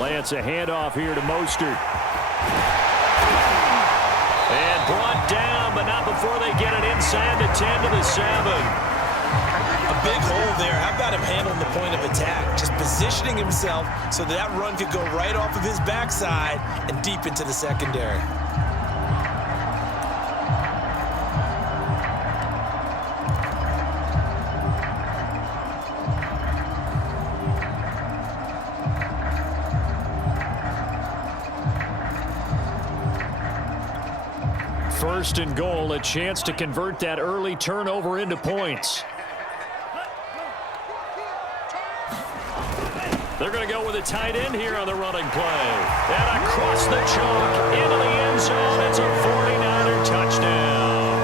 Lance a handoff here to Mostert. And brought down, but not before they get it inside the 10 to the 7. A big hole there. How about him handling the point of attack? Just positioning himself so that run could go right off of his backside and deep into the secondary. First and goal, a chance to convert that early turnover into points. They're going to go with a tight end here on the running play. And across the chalk into the end zone. It's a 49er touchdown.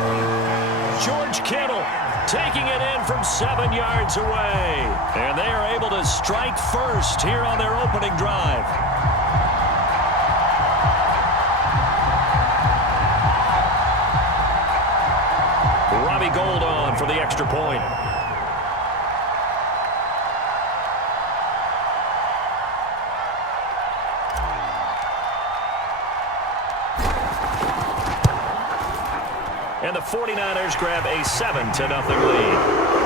George Kittle taking it in from 7 yards away. And they are able to strike first here on their opening drive. Robbie Gould on for the extra point. And the 49ers grab a 7-0 lead.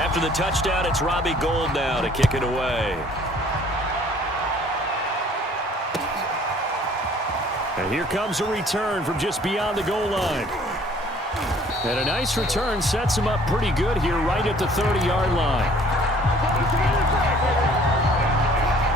After the touchdown, it's Robbie Gould now to kick it away. And here comes a return from just beyond the goal line. And a nice return sets him up pretty good here right at the 30-yard line.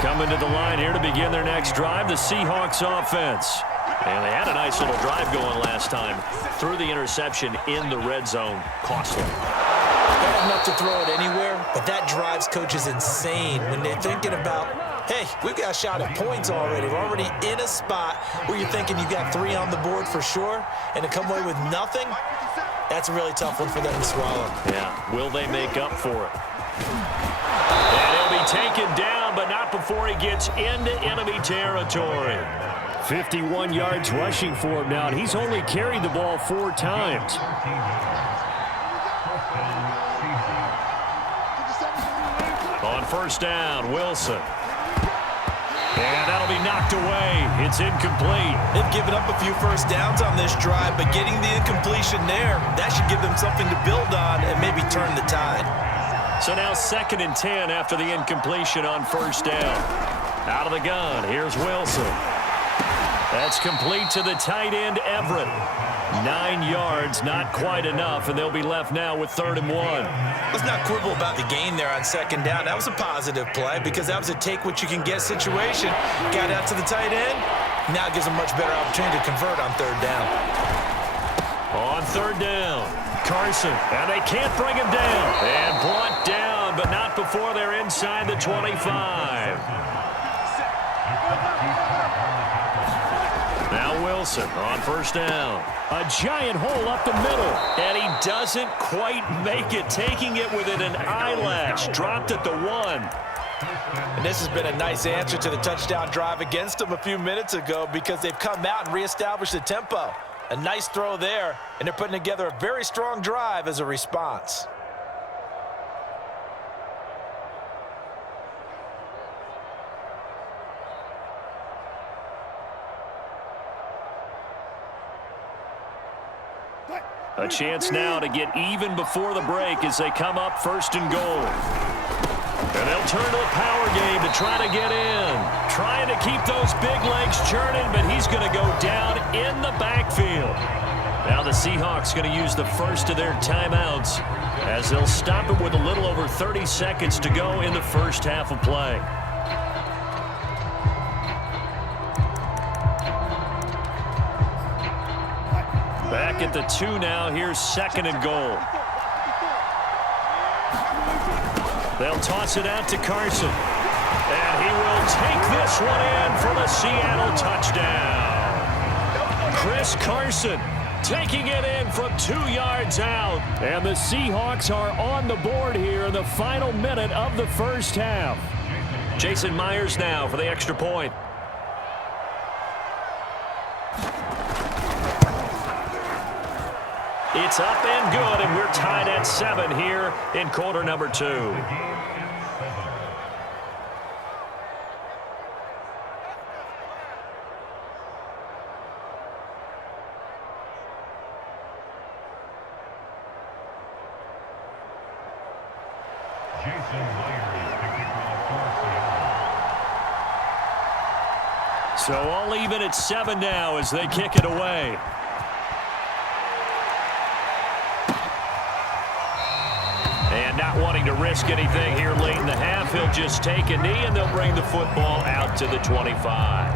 Coming to the line here to begin their next drive, the Seahawks offense. And they had a nice little drive going last time. Threw the interception in the red zone. Costly. They have enough to throw it anywhere, but that drives coaches insane when they're thinking about, hey, we've got a shot at points already. We're already in a spot where you're thinking you got 3 on the board for sure, and to come away with nothing, that's a really tough one for them to swallow. Yeah, will they make up for it? And he'll be taken down, but not before he gets into enemy territory. 51 yards rushing for him now, and he's only carried the ball 4 times. On first down, Wilson. And that'll be knocked away. It's incomplete. They've given up a few first downs on this drive, but getting the incompletion there, that should give them something to build on and maybe turn the tide. So now 2nd and 10 after the incompletion on first down. Out of the gun, here's Wilson. That's complete to the tight end, Everett. 9 yards, not quite enough, and they'll be left now with 3rd and 1. Let's not quibble about the gain there on 2nd down. That was a positive play because that was a take-what-you-can-get situation. Got out to the tight end. Now it gives them a much better opportunity to convert on 3rd down. On 3rd down, Carson, and they can't bring him down. And brought down, but not before they're inside the 25. Now Wilson on first down. A giant hole up the middle. And he doesn't quite make it. Taking it within an eyelash. Dropped at the 1. And this has been a nice answer to the touchdown drive against them a few minutes ago because they've come out and reestablished the tempo. A nice throw there, and they're putting together a very strong drive as a response. A chance now to get even before the break as they come up 1st and goal. And they'll turn to a power game to try to get in. Trying to keep those big legs churning, but he's going to go down in the backfield. Now the Seahawks going to use the first of their timeouts as they'll stop it with a little over 30 seconds to go in the first half of play. Back at the 2 now. Here's 2nd and goal. They'll toss it out to Carson. And he will take this this one in for the Seattle touchdown. Chris Carson taking it in from 2 yards out. And the Seahawks are on the board here in the final minute of the first half. Jason Myers now for the extra point. It's up and good, and we're tied at 7 here in quarter number 2. So all even at 7 now as they kick it away. And not wanting to risk anything here late in the half, he'll just take a knee and they'll bring the football out to the 25.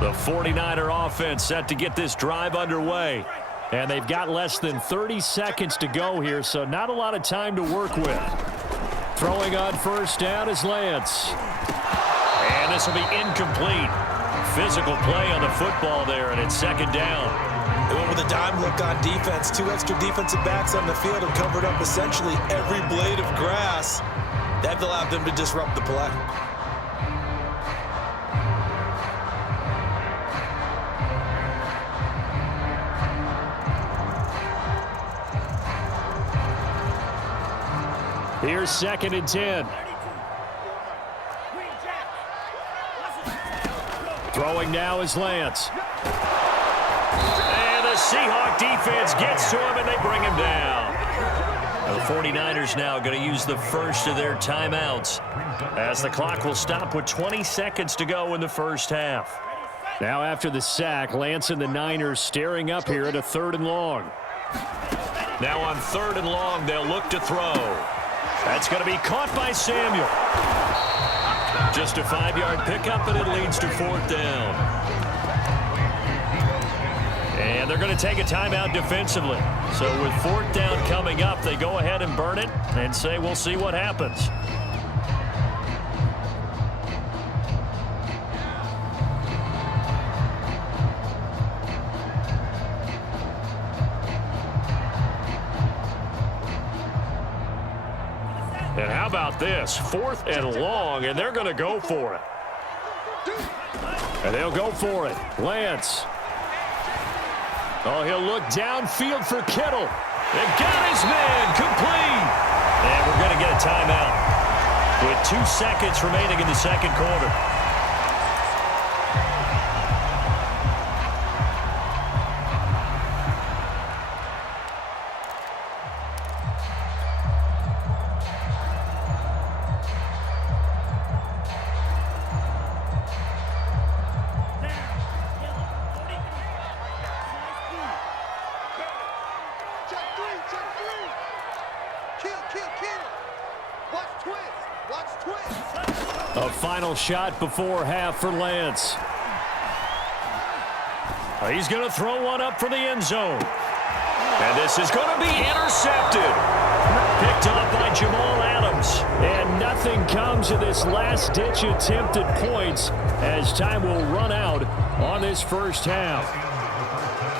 The 49er offense set to get this drive underway. And they've got less than 30 seconds to go here, so not a lot of time to work with. Throwing on first down is Lance. And this will be incomplete. Physical play on the football there, and it's second down. They went with a dime look on defense. 2 extra defensive backs on the field and covered up essentially every blade of grass. That allowed them to disrupt the play. Here's second and 10. Throwing now is Lance. And the Seahawk defense gets to him, and they bring him down. The 49ers now going to use the first of their timeouts as the clock will stop with 20 seconds to go in the first half. Now after the sack, Lance and the Niners staring up here at a 3rd and long. Now on 3rd and long, they'll look to throw. That's going to be caught by Samuel. Just a 5-yard pickup, and it leads to 4th down. And they're going to take a timeout defensively. So with 4th down coming up, they go ahead and burn it and say, we'll see what happens. And how about this? 4th and long, and they're going to go for it. And they'll go for it. Lance. Oh, he'll look downfield for Kittle. They got his man complete. And we're going to get a timeout with 2 seconds remaining in the second quarter. A final shot before half for Lance. He's going to throw one up for the end zone. And this is going to be intercepted. Picked off by Jamal Adams. And nothing comes of this last-ditch attempt at points as time will run out on this first half.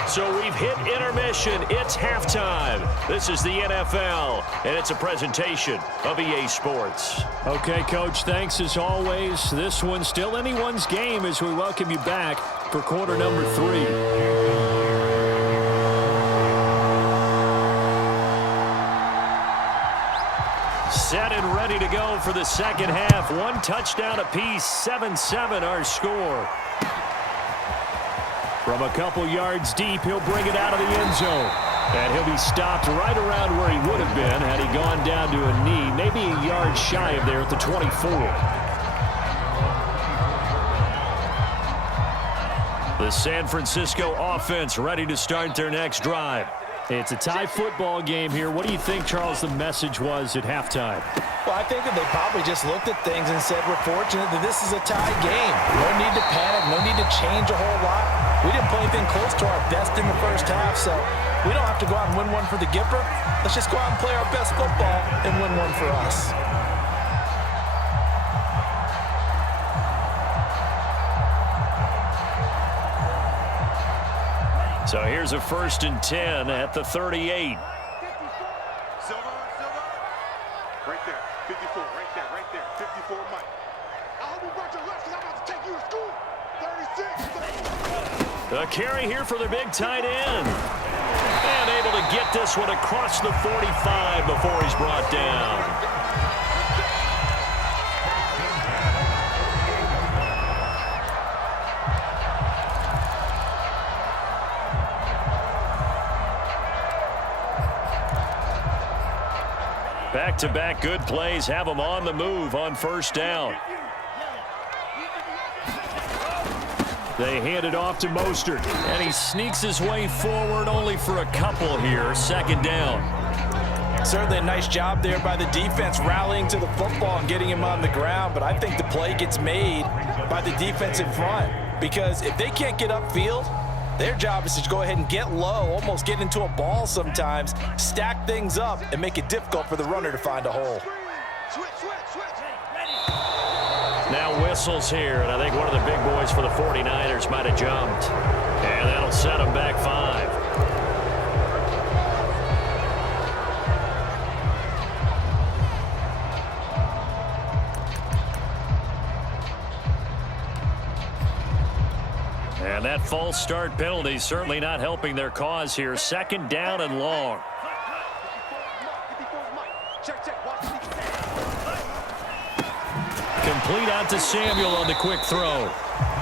So we've hit intermission. It's halftime. This is the NFL, and it's a presentation of EA Sports. Okay, Coach, thanks as always. This one's still anyone's game as we welcome you back for quarter number 3. Set and ready to go for the second half. 1 touchdown apiece, 7-7 our score. From a couple yards deep, he'll bring it out of the end zone. And he'll be stopped right around where he would have been had he gone down to a knee, maybe a yard shy of there at the 24. The San Francisco offense ready to start their next drive. It's a tie football game here. What do you think, Charles, the message was at halftime? Well, I think that they probably just looked at things and said, we're fortunate that this is a tie game. No need to panic, no need to change a whole lot. We didn't play anything close to our best in the first half, so we don't have to go out and win one for the Gipper. Let's just go out and play our best football and win one for us. So here's a 1st and 10 at the 38. Silver. Right there. 54. Right there. 54, Mike. I hope you brought your left because I'm about to take you to school. 36. A carry here for the big tight end. And able to get this one across the 45 before he's brought down. Back-to-back good plays have him on the move on 1st down. They hand it off to Mostert, and he sneaks his way forward only for a couple here. 2nd down. Certainly a nice job there by the defense rallying to the football and getting him on the ground, but I think the play gets made by the defense in front because if they can't get upfield, their job is to go ahead and get low, almost get into a ball sometimes, stack things up, and make it difficult for the runner to find a hole. Now whistles here, and I think one of the big boys for the 49ers might have jumped. And that'll set them back 5. And that false start penalty certainly not helping their cause here. 2nd down and long. Complete out to Samuel on the quick throw.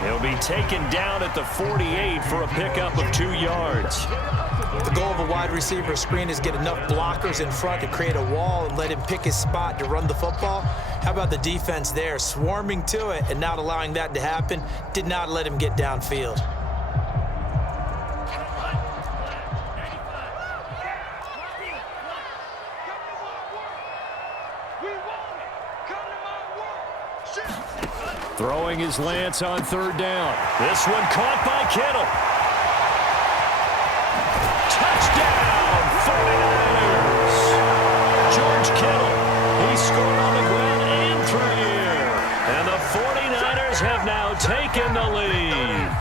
He'll be taken down at the 48 for a pickup of 2 yards. The goal of a wide receiver screen is get enough blockers in front to create a wall and let him pick his spot to run the football. How about the defense there, swarming to it and not allowing that to happen? Did not let him get downfield. Throwing his Lance on 3rd down. This one caught by Kittle. Touchdown, 49ers. George Kittle, he scored on the ground and through here. And the 49ers have now taken the lead.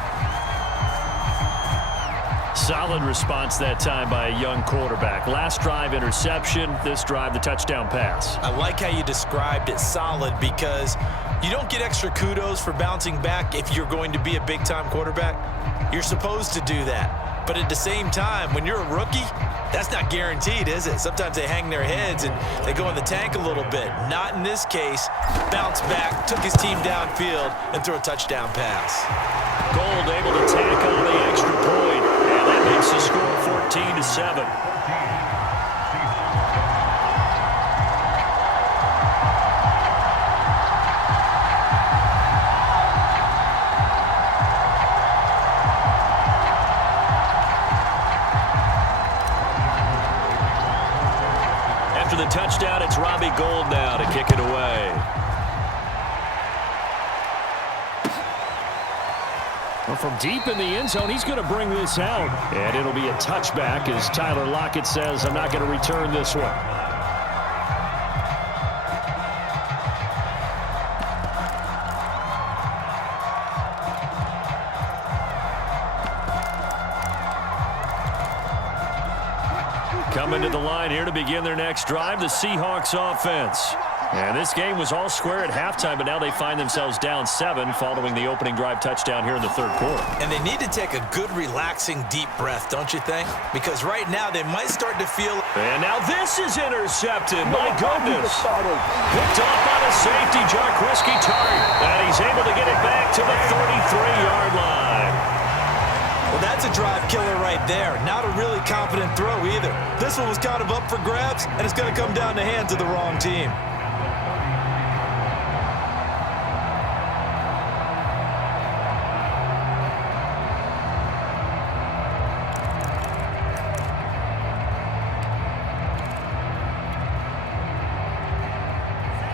Solid response that time by a young quarterback. Last drive, interception. This drive, the touchdown pass. I like how you described it, solid, because you don't get extra kudos for bouncing back if you're going to be a big-time quarterback. You're supposed to do that. But at the same time, when you're a rookie, that's not guaranteed, is it? Sometimes they hang their heads and they go in the tank a little bit. Not in this case. Bounce back, took his team downfield, and threw a touchdown pass. Gold able to tack on the extra point, and that makes the score 14-7. After the touchdown, it's Robbie Gould now to kick it away. Well, from deep in the end zone, he's going to bring this out. And it'll be a touchback as Tyler Lockett says, I'm not going to return this one. Coming to the line here to begin their next drive, the Seahawks offense. And this game was all square at halftime, but now they find themselves down 7 following the opening drive touchdown here in the 3rd quarter. And they need to take a good, relaxing, deep breath, don't you think? Because right now they might start to feel... And now this is intercepted. My goodness. Picked off by the safety, Jarquiski Tartt. And he's able to get it back to the 33-yard line. Well, that's a drive killer right there. Not a really confident throw either. This one was kind of up for grabs, and it's going to come down the hands of the wrong team.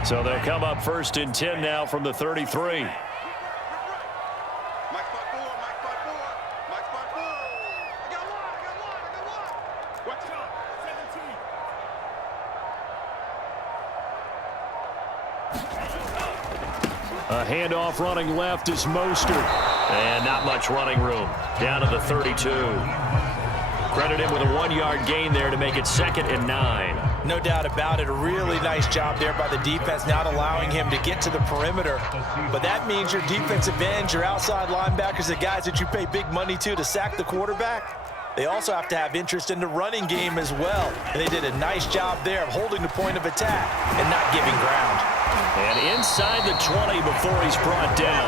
So they'll come up 1st and 10 now from the 33. Mike 5-4. A handoff running left is Mostert. And not much running room. Down to the 32. Credit him with a 1-yard gain there to make it 2nd and 9. No doubt about it. A really nice job there by the defense, not allowing him to get to the perimeter. But that means your defensive ends, your outside linebackers, the guys that you pay big money to sack the quarterback, they also have to have interest in the running game as well. And they did a nice job there of holding the point of attack and not giving ground. And inside the 20 before he's brought down.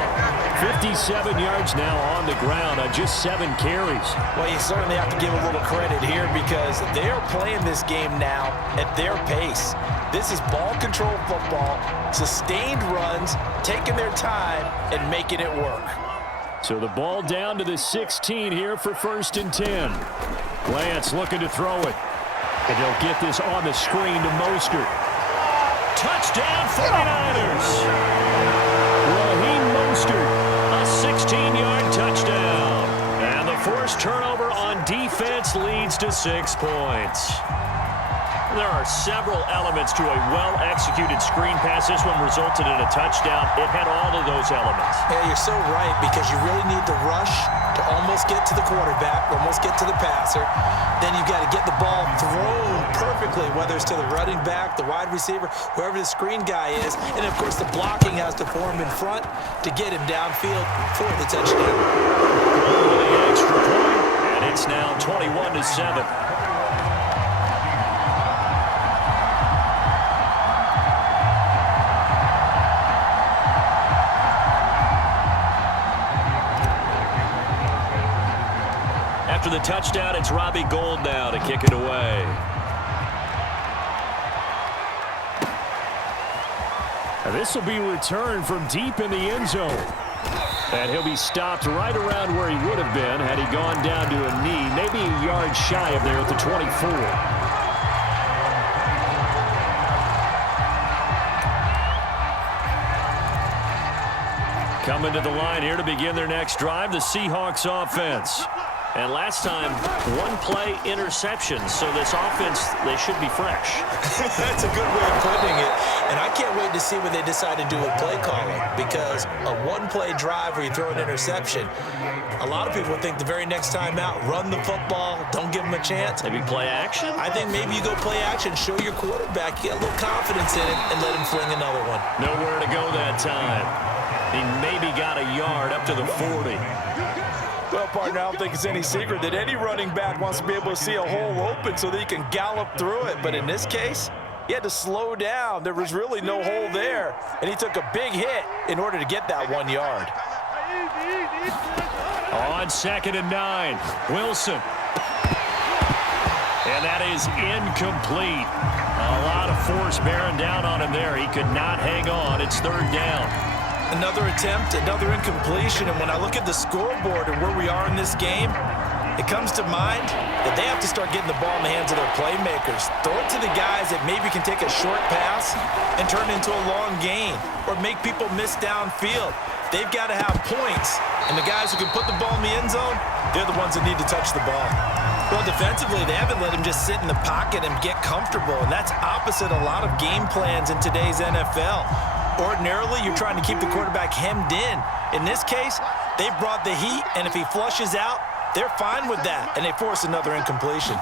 57 yards now on the ground on just 7 carries. Well, you certainly have to give a little credit here because they are playing this game now at their pace. This is ball control football, sustained runs, taking their time and making it work. So the ball down to the 16 here for 1st and 10. Lance looking to throw it. And they'll get this on the screen to Mostert. Touchdown 49ers! Raheem Mostert, a 16-yard touchdown. And the forced turnover on defense leads to 6 points. There are several elements to a well-executed screen pass. This one resulted in a touchdown. It had all of those elements. Yeah, you're so right because you really need to rush to almost get to the quarterback, almost get to the passer. Then you've got to get the ball thrown perfectly, whether it's to the running back, the wide receiver, whoever the screen guy is. And, of course, the blocking has to form in front to get him downfield for the touchdown. Over the extra point, and it's now 21-7. After the touchdown, it's Robbie Gould now to kick it away. This will be returned from deep in the end zone. And he'll be stopped right around where he would have been had he gone down to a knee, maybe a yard shy of there at the 24. Coming to the line here to begin their next drive, the Seahawks offense. And last time, 1-play interception. So this offense, they should be fresh. That's a good way of putting it. And I can't wait to see what they decide to do with play calling because a 1-play drive where you throw an interception, a lot of people think the very next time out, run the football, don't give them a chance. Maybe play action? I think maybe you go play action, show your quarterback, get a little confidence in him, and let him fling another one. Nowhere to go that time. He maybe got a yard up to the 40. Well, partner, I don't think it's any secret that any running back wants to be able to see a hole open so that he can gallop through it. But in this case, he had to slow down. There was really no hole there, and he took a big hit in order to get that 1 yard. On 2nd and 9, Wilson. And that is incomplete. A lot of force bearing down on him there. He could not hang on. It's 3rd down. Another attempt, another incompletion, and when I look at the scoreboard and where we are in this game, it comes to mind that they have to start getting the ball in the hands of their playmakers. Throw it to the guys that maybe can take a short pass and turn it into a long gain or make people miss downfield. They've got to have points, and the guys who can put the ball in the end zone, they're the ones that need to touch the ball. Well, defensively, they haven't let him just sit in the pocket and get comfortable, and that's opposite a lot of game plans in today's NFL. Ordinarily, you're trying to keep the quarterback hemmed in. In this case, they brought the heat, and if he flushes out, they're fine with that, and they force another incompletion.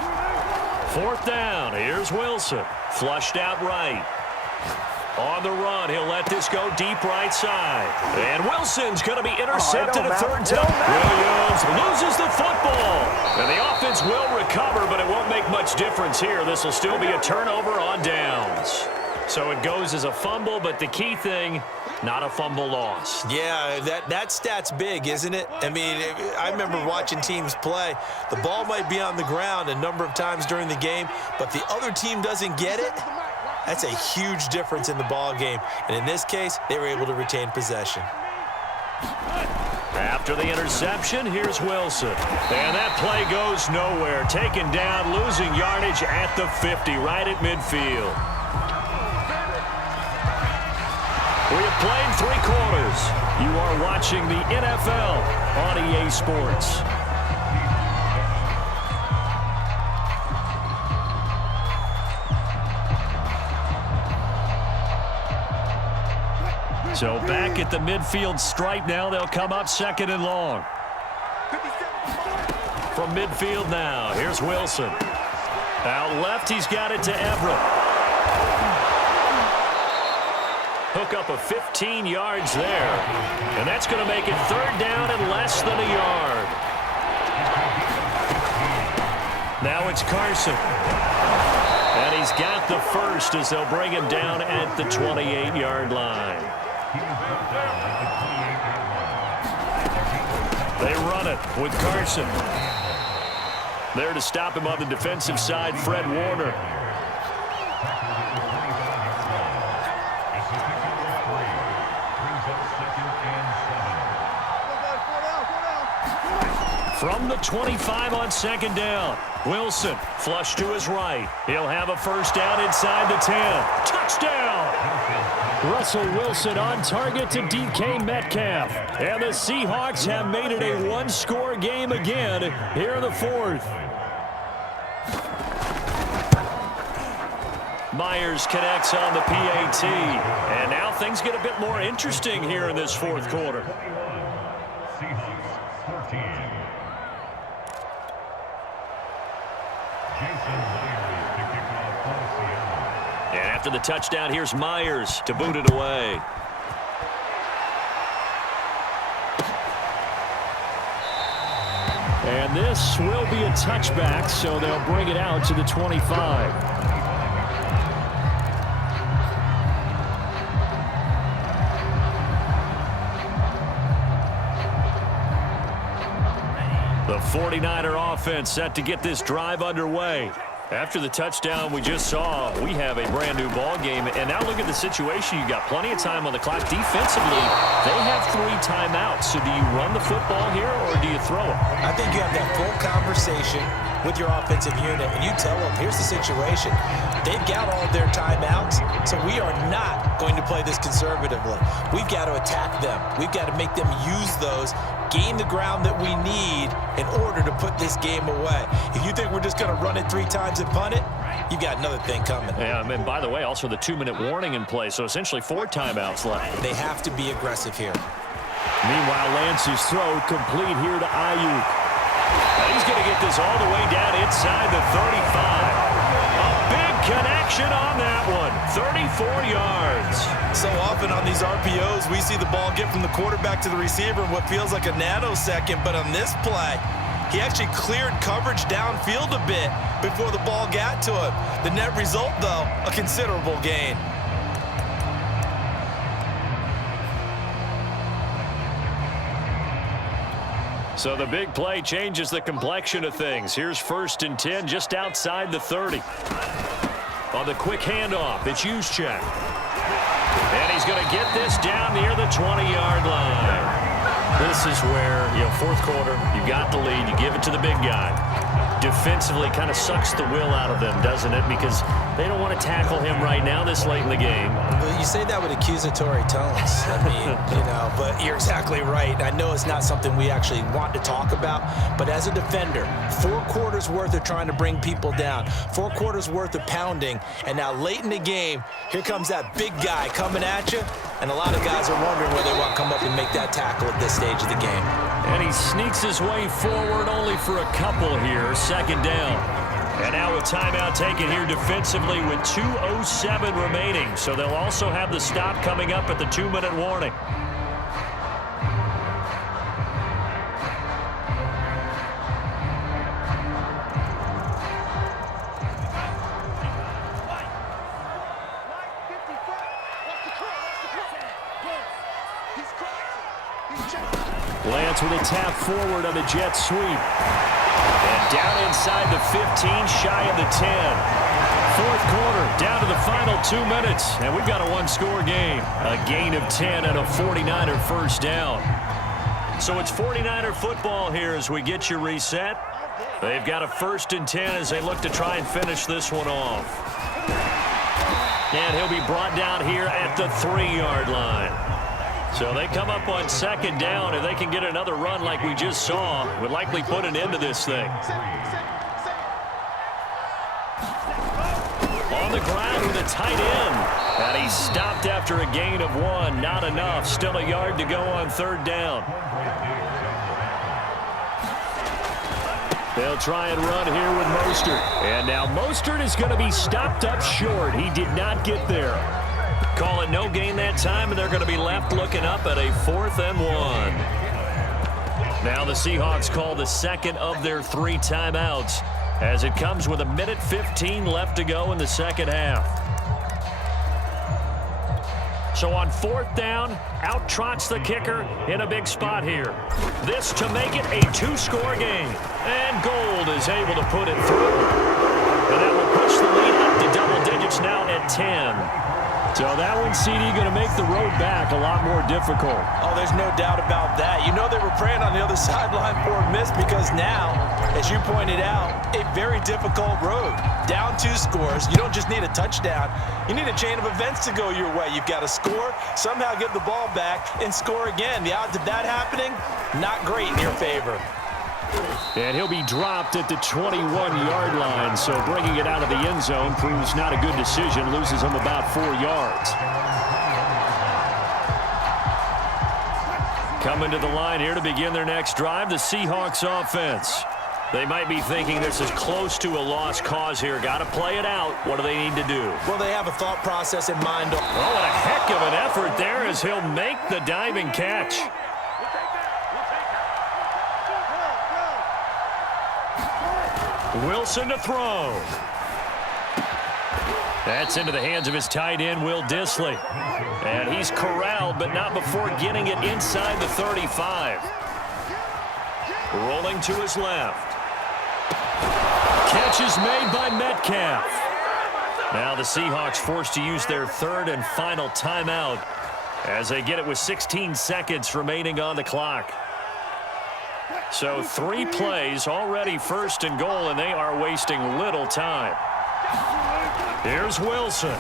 4th down. Here's Wilson. Flushed out right. On the run, he'll let this go deep right side. And Wilson's going to be intercepted a 3rd time. Williams loses the football. And the offense will recover, but it won't make much difference here. This will still be a turnover on downs. So it goes as a fumble, but the key thing, not a fumble loss. Yeah, that stat's big, isn't it? I mean, I remember watching teams play. The ball might be on the ground a number of times during the game, but the other team doesn't get it. That's a huge difference in the ball game. And in this case, they were able to retain possession. After the interception, here's Wilson. And that play goes nowhere. Taken down, losing yardage at the 50, right at midfield. We have played 3 quarters. You are watching the NFL on EA Sports. So back at the midfield stripe now, they'll come up 2nd and long. From midfield now, here's Wilson. Out left, he's got it to Everett. Hook up of 15 yards there. And that's going to make it 3rd down and less than a yard. Now it's Carson. And he's got the first as they'll bring him down at the 28-yard line. They run it with Carson. There to stop him on the defensive side, Fred Warner. From the 25 on 2nd down. Wilson, flush to his right. He'll have a first down inside the 10. Touchdown! Russell Wilson on target to DK Metcalf. And the Seahawks have made it a one-score game again here in the 4th. Myers connects on the PAT. And now things get a bit more interesting here in this 4th quarter. And after the touchdown, here's Myers to boot it away. And this will be a touchback, so they'll bring it out to the 25. The 49er offense set to get this drive underway. After the touchdown we just saw, we have a brand new ball game. And now look at the situation. You got plenty of time on the clock. Defensively, they have 3 timeouts. So do you run the football here or do you throw it? I think you have that full conversation with your offensive unit, and you tell them, here's the situation. They've got all of their timeouts, so we are not going to play this conservatively. We've got to attack them. We've got to make them use those, gain the ground that we need in order to put this game away. If you think we're just going to run it 3 times and punt it, you've got another thing coming. Yeah, and by the way, also the 2-minute warning in play, so essentially 4 timeouts left. They have to be aggressive here. Meanwhile, Lance's throw complete here to Ayuk. And he's going to get this all the way down inside the 35. A big connection on that one. 34 yards. So often on these RPOs, we see the ball get from the quarterback to the receiver in what feels like a nanosecond. But on this play, he actually cleared coverage downfield a bit before the ball got to him. The net result, though, a considerable gain. So the big play changes the complexion of things. Here's 1st and 10 just outside the 30. On the quick handoff, it's Juszczyk. And he's going to get this down near the 20-yard line. This is where, 4th quarter, you got the lead, you give it to the big guy. Defensively kind of sucks the will out of them, doesn't it? Because they don't want to tackle him right now this late in the game. Well, you say that with accusatory tones. I mean, but you're exactly right. I know it's not something we actually want to talk about, but as a defender, 4 quarters worth of trying to bring people down, 4 quarters worth of pounding, and now late in the game, here comes that big guy coming at you, and a lot of guys are wondering where they want to come up and make that tackle at this stage of the game. And he sneaks his way forward only for a couple here, 2nd down. And now a timeout taken here defensively with 2:07 remaining. So they'll also have the stop coming up at the 2-minute warning. Lance with a tap forward on the jet sweep. And down inside the 15, shy of the 10. 4th quarter, down to the final 2 minutes. And we've got a one-score game. A gain of 10 and a 49er first down. So it's 49er football here as we get you reset. They've got a 1st and 10 as they look to try and finish this one off. And he'll be brought down here at the 3-yard line. So they come up on 2nd down. If they can get another run like we just saw, would likely put an end to this thing. On the ground with a tight end. And he's stopped after a gain of 1. Not enough. Still a yard to go on 3rd down. They'll try and run here with Mostert. And now Mostert is going to be stopped up short. He did not get there. Call it no gain that time, and they're going to be left looking up at a 4th and 1. Now the Seahawks call the second of their 3 timeouts as it comes with 1:15 left to go in the second half. So on 4th down, out trots the kicker in a big spot here. This to make it a 2-score game. And Gold is able to put it through. And that will push the lead up to double digits now at 10. So that one, CD, going to make the road back a lot more difficult. Oh, there's no doubt about that. You know they were praying on the other sideline for a miss because now, as you pointed out, a very difficult road. Down 2 scores. You don't just need a touchdown. You need a chain of events to go your way. You've got to score, somehow get the ball back, and score again. The odds of that happening, not great in your favor. And he'll be dropped at the 21-yard line, so bringing it out of the end zone proves not a good decision, loses him about 4 yards. Coming to the line here to begin their next drive, the Seahawks offense. They might be thinking this is close to a lost cause here. Got to play it out. What do they need to do? Well, they have a thought process in mind. Oh, and a heck of an effort there as he'll make the diving catch. Wilson to throw. That's into the hands of his tight end, Will Dissly. And he's corralled, but not before getting it inside the 35. Rolling to his left. Catch is made by Metcalf. Now the Seahawks forced to use their 3rd and final timeout as they get it with 16 seconds remaining on the clock. So 3 plays, already 1st and goal, and they are wasting little time. Here's Wilson,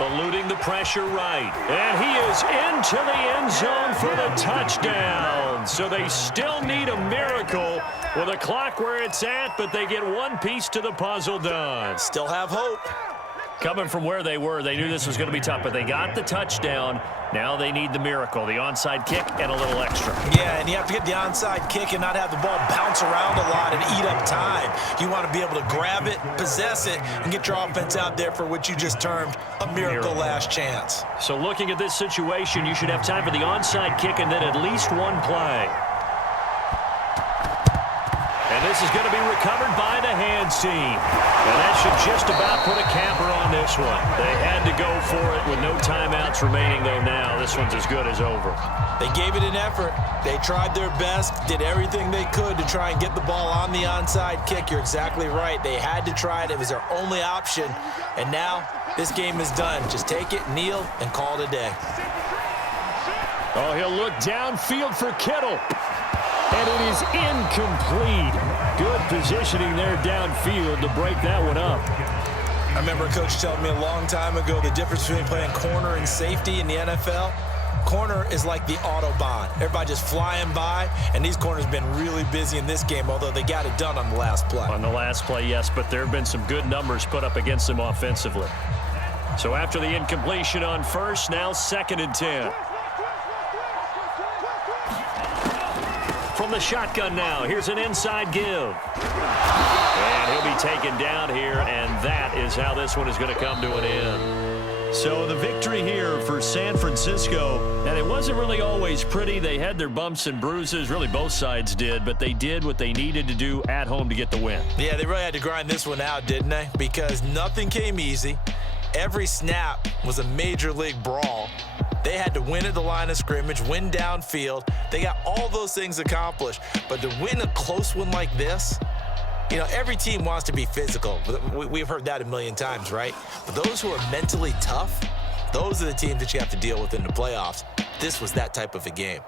eluding the pressure right. And he is into the end zone for the touchdown. So they still need a miracle with a clock where it's at, but they get one piece to the puzzle done. Still have hope. Coming from where they were, they knew this was going to be tough, but they got the touchdown. Now they need the miracle, the onside kick and a little extra. Yeah, and you have to get the onside kick and not have the ball bounce around a lot and eat up time. You want to be able to grab it, possess it, and get your offense out there for what you just termed a miracle last chance. So looking at this situation, you should have time for the onside kick and then at least one play. And this is going to be recovered by the hands team. And that should just about put a capper on this one. They had to go for it with no timeouts remaining, though now this one's as good as over. They gave it an effort. They tried their best, did everything they could to try and get the ball on the onside kick. You're exactly right. They had to try it. It was their only option. And now this game is done. Just take it, kneel, and call it a day. Oh, he'll look downfield for Kittle. And it is incomplete. Good positioning there downfield to break that one up. I remember a coach telling me a long time ago the difference between playing corner and safety in the NFL. Corner is like the Autobahn. Everybody just flying by, and these corners have been really busy in this game, although they got it done on the last play. On the last play, yes, but there have been some good numbers put up against them offensively. So after the incompletion on 1st, now 2nd and 10. From the shotgun now, here's an inside give. And he'll be taken down here, and that is how this one is going to come to an end. So the victory here for San Francisco, and it wasn't really always pretty. They had their bumps and bruises, really both sides did, but they did what they needed to do at home to get the win. Yeah, they really had to grind this one out, didn't they? Because nothing came easy. Every snap was a major league brawl. They had to win at the line of scrimmage, win downfield. They got all those things accomplished. But to win a close one like this, you know, every team wants to be physical. We've heard that a million times, right? But those who are mentally tough, those are the teams that you have to deal with in the playoffs. This was that type of a game.